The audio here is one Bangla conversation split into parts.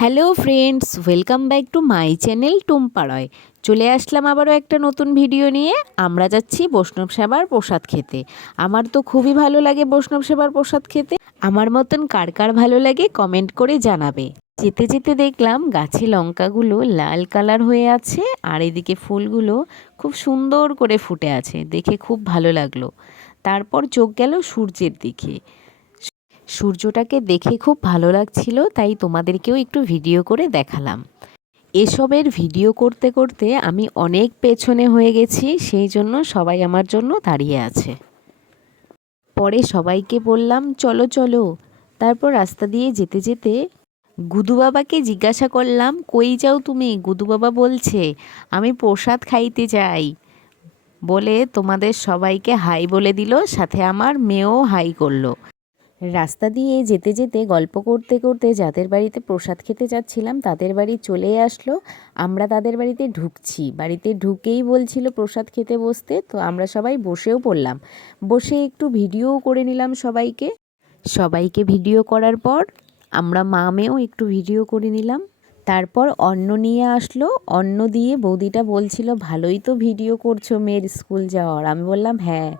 Hello friends, welcome back to my channel টুম্পাড়য়। চলে আসলাম আবারও একটা নতুন ভিডিও নিয়ে। আমরা যাচ্ছি বৈষ্ণব সেবার প্রসাদ খেতে। আমার তো খুবই ভালো লাগে বৈষ্ণব সেবার প্রসাদ খেতে। আমার মতন কার কার ভালো লাগে কমেন্ট করে জানাবে। যেতে যেতে দেখলাম গাছে লঙ্কাগুলো লাল কালার হয়ে আছে, আর এদিকে ফুলগুলো খুব সুন্দর করে ফুটে আছে, দেখে খুব ভালো লাগলো। তারপর চোখ গেল সূর্যের দিকে। সূর্যটাকে দেখে খুব ভালো লাগছিল, তাই তোমাদেরকেও একটু ভিডিও করে দেখালাম। এসবের ভিডিও করতে করতে আমি অনেক পেছনে হয়ে গেছি, সেই জন্য সবাই আমার জন্য দাঁড়িয়ে আছে। পরে সবাইকে বললাম চলো চলো। তারপর রাস্তা দিয়ে যেতে যেতে গুদু বাবাকে জিজ্ঞাসা করলাম, কই যাও তুমি? গুদু বাবা বলছে আমি প্রসাদ খাইতে যাই বলে তোমাদের সবাইকে হাই বলে দিল, সাথে আমার মেয়েও হাই করলো। রাস্তা দিয়ে যেতে যেতে গল্প করতে করতে যাদের বাড়িতে প্রসাদ খেতে যাচ্ছিলাম তাদের বাড়ি চলে আসলো। আমরা তাদের বাড়িতে ঢুকছি, বাড়িতে ঢুকেই বলছিল প্রসাদ খেতে বসতে, তো আমরা সবাই বসেও পড়লাম। বসে একটু ভিডিও করে নিলাম সবাইকে। সবাইকে ভিডিও করার পর আমরা মা মেয়েও একটু ভিডিও করে নিলাম। তারপর অন্ন নিয়ে আসলো, অন্ন দিয়ে বৌদিটা বলছিল ভালোই তো ভিডিও করছো মেয়ের স্কুল যাওয়ার। আমি বললাম হ্যাঁ।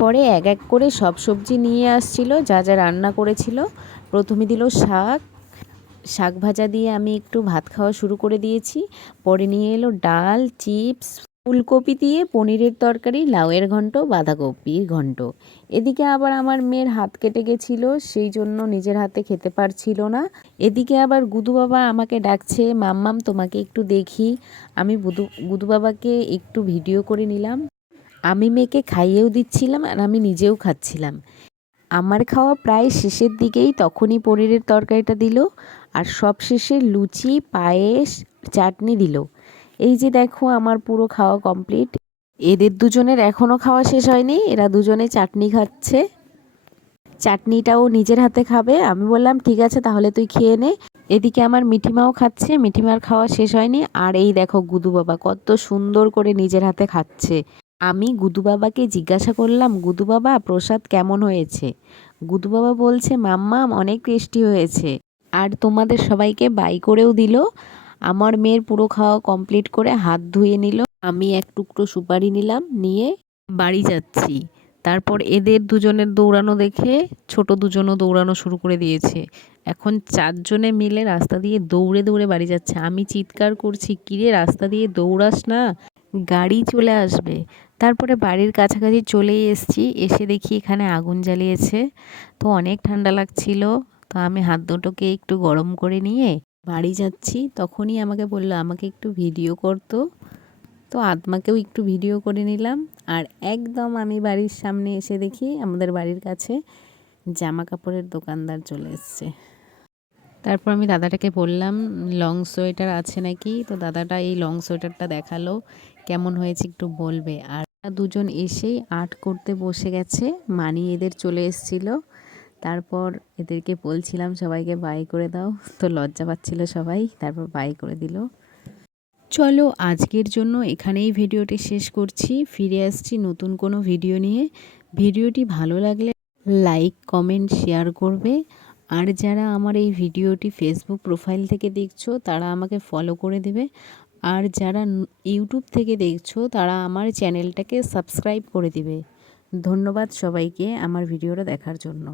পরে এক এক করে সব সবজি নিয়ে আসছিল, যা যা রান্না করেছিল। প্রথমে দিল শাক, শাক ভাজা দিয়ে আমি একটু ভাত খাওয়া শুরু করে দিয়েছি। পরে নিয়ে এলো ডাল, চিপস, ফুলকপি দিয়ে পনিরের তরকারি, লাউয়ের ঘন্ট, বাঁধাকপির ঘন্ট। এদিকে আবার আমার মেয়ের হাত কেটে গেছিলো, সেই জন্য নিজের হাতে খেতে পারছিল না। এদিকে আবার গুদু বাবা আমাকে ডাকছে, মাম্মাম তোমাকে একটু দেখি। আমি গুদু বাবাকে একটু ভিডিও করে নিলাম। আমি মেয়েকে খাইয়েও দিচ্ছিলাম আর আমি নিজেও খাচ্ছিলাম। আমার খাওয়া প্রায় শেষের দিকেই তখনই পনিরের তরকারিটা দিল, আর সব শেষে লুচি, পায়েস, চাটনি দিল। এই যে দেখো আমার পুরো খাওয়া কমপ্লিট। এদের দুজনের এখনও খাওয়া শেষ হয়নি, এরা দুজনে চাটনি খাচ্ছে। চাটনিটাও নিজের হাতে খাবে। আমি বললাম ঠিক আছে তাহলে তুই খেয়ে নে। এদিকে আমার মিঠিমাও খাচ্ছে, মিঠিমার খাওয়া শেষ হয়নি। আর এই দেখো গুদু বাবা কত সুন্দর করে নিজের হাতে খাচ্ছে। আমি গুদু বাবাকে জিজ্ঞাসা করলাম, গুদু বাবা প্রসাদ কেমন হয়েছে? গুদু বাবা বলছে মাম্মাম অনেক টেস্টি হয়েছে। আর তোমাদের সবাইকে বাই করেও দিল। আমার মেয়ের পুরো খাওয়া কমপ্লিট করে হাত ধুয়ে নিল। আমি এক টুকরো সুপারি নিলাম, নিয়ে বাড়ি যাচ্ছি। তারপর এদের দুজনের দৌড়ানো দেখে ছোট দুজনও দৌড়ানো শুরু করে দিয়েছে। এখন চারজনে মিলে রাস্তা দিয়ে দৌড়ে দৌড়ে বাড়ি যাচ্ছে। আমি চিৎকার করছি, কিরে রাস্তা দিয়ে দৌড়াস না, গাড়ি চলে আসবে। তারপরে বাড়ির কাছাকাছি চলেই এসেছি, এসে দেখি এখানে আগুন জ্বালিয়েছে। তো অনেক ঠান্ডা লাগছিল, তো আমি হাত দুটোকে একটু গরম করে নিয়ে বাড়ি যাচ্ছি। তখনই আমাকে বললো আমাকে একটু ভিডিও করতো, তো আত্মাকেও একটু ভিডিও করে নিলাম। আর একদম আমি বাড়ির সামনে এসে দেখি আমাদের বাড়ির কাছে জামা কাপড়ের দোকানদার চলে এসছে। তারপর আমি দাদাটাকে বললাম লং সোয়েটার আছে নাকি, তো দাদাটা এই লং সোয়েটারটা দেখালো, কেমন হয়েছে একটু বলবে। আর দুজন এসেই আর্ট করতে বসে গেছে, মানি এদের চলে এসেছিল। তারপর এদেরকে বলছিলাম সবাইকে বাই করে দাও, তো লজ্জা পাচ্ছিল সবাই, তারপর বাই করে দিল। চলো আজকের জন্য এখানেই ভিডিওটি শেষ করছি। ফিরে আসছি নতুন কোনো ভিডিও নিয়ে। ভিডিওটি ভালো লাগলে লাইক, কমেন্ট, শেয়ার করবে। আর যারা আমার এই ভিডিওটি ফেসবুক প্রোফাইল থেকে দেখছো তারা আমাকে ফলো করে দেবে। আর যারা ইউটিউব থেকে দেখছো তারা আমার চ্যানেলটাকে সাবস্ক্রাইব করে দিবে। ধন্যবাদ সবাইকে আমার ভিডিওটা দেখার জন্য।